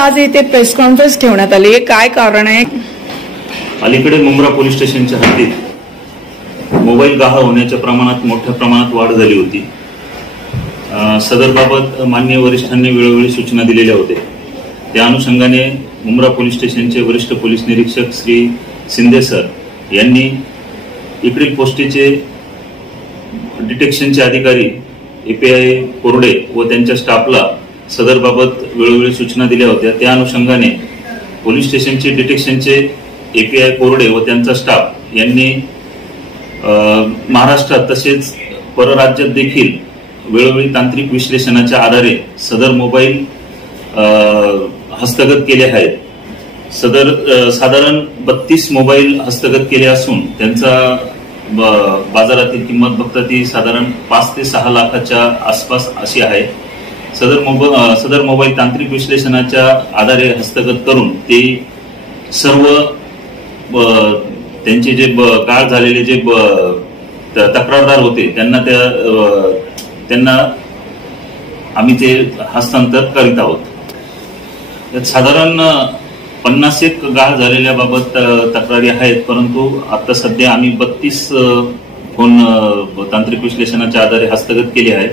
आज इथे press conference ठेवण्यात आली आहे, काय कारण आहे? अलीकडे मुंब्रा पोलीस स्टेशनच्या हद्दीत मोबाईल गहाळ होण्याच्या प्रमाणात मोठ्या प्रमाणात वाढ झाली होती। सदरबाबत माननीय वरिष्ठांनी वेळोवेळी सूचना दिलेल्या होत्या। त्या अनुषंगाने मुंब्रा पोलीस स्टेशनचे वरिष्ठ पोलीस निरीक्षक श्री शिंदे सर यांनी इकडील पोस्टचे डिटेक्शनचे अधिकारी एपीआय कोरडे व त्यांच्या स्टाफला सदरबाबत वेळोवेळी सूचना दिल्या होत्या। त्या अनुषंगाने पोलीस स्टेशनचे डिटेक्शनचे एपीआय कोरडे व त्यांचा स्टाफ यांनी महाराष्ट्रात तसेच परराज्यात देखील वेळोवेळी तांत्रिक विश्लेषणाच्या आधारे सदर मोबाईल हस्तगत केले आहेत। साधारण 32 मोबाईल हस्तगत केले असून त्यांचा बाजारातील किंमत बघता ती साधारण 5 ते 6 लाखाच्या आसपास अशी आहे। सदर मोबाईल तांत्रिक विश्लेषणाच्या आधारे हस्तगत करून ते सर्व त्यांचे जे गाळ झालेले जे तक्रारदार होते त्यांना आम्ही ते हस्तांतर करीत आहोत। साधारण 50 गाळ झालेल्या बाबत तक्रारी आहेत, परंतु आता सध्या आम्ही 32 फोन तांत्रिक विश्लेषणाच्या आधारे हस्तगत केले आहेत,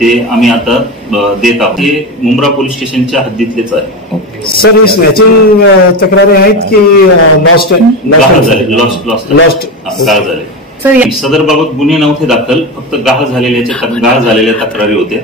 ते आम्ही आता देत आहोत। ते मुंब्रा पोलीस स्टेशनच्या हद्दीतलेच आहे। सर, ही स्नॅचिंग तक्रारी आहेत की लॉस्ट गाळ झाले? सदर बाबत गुन्हे नव्हते दाखल, फक्त गाळ झालेल्या तक्रारी होत्या।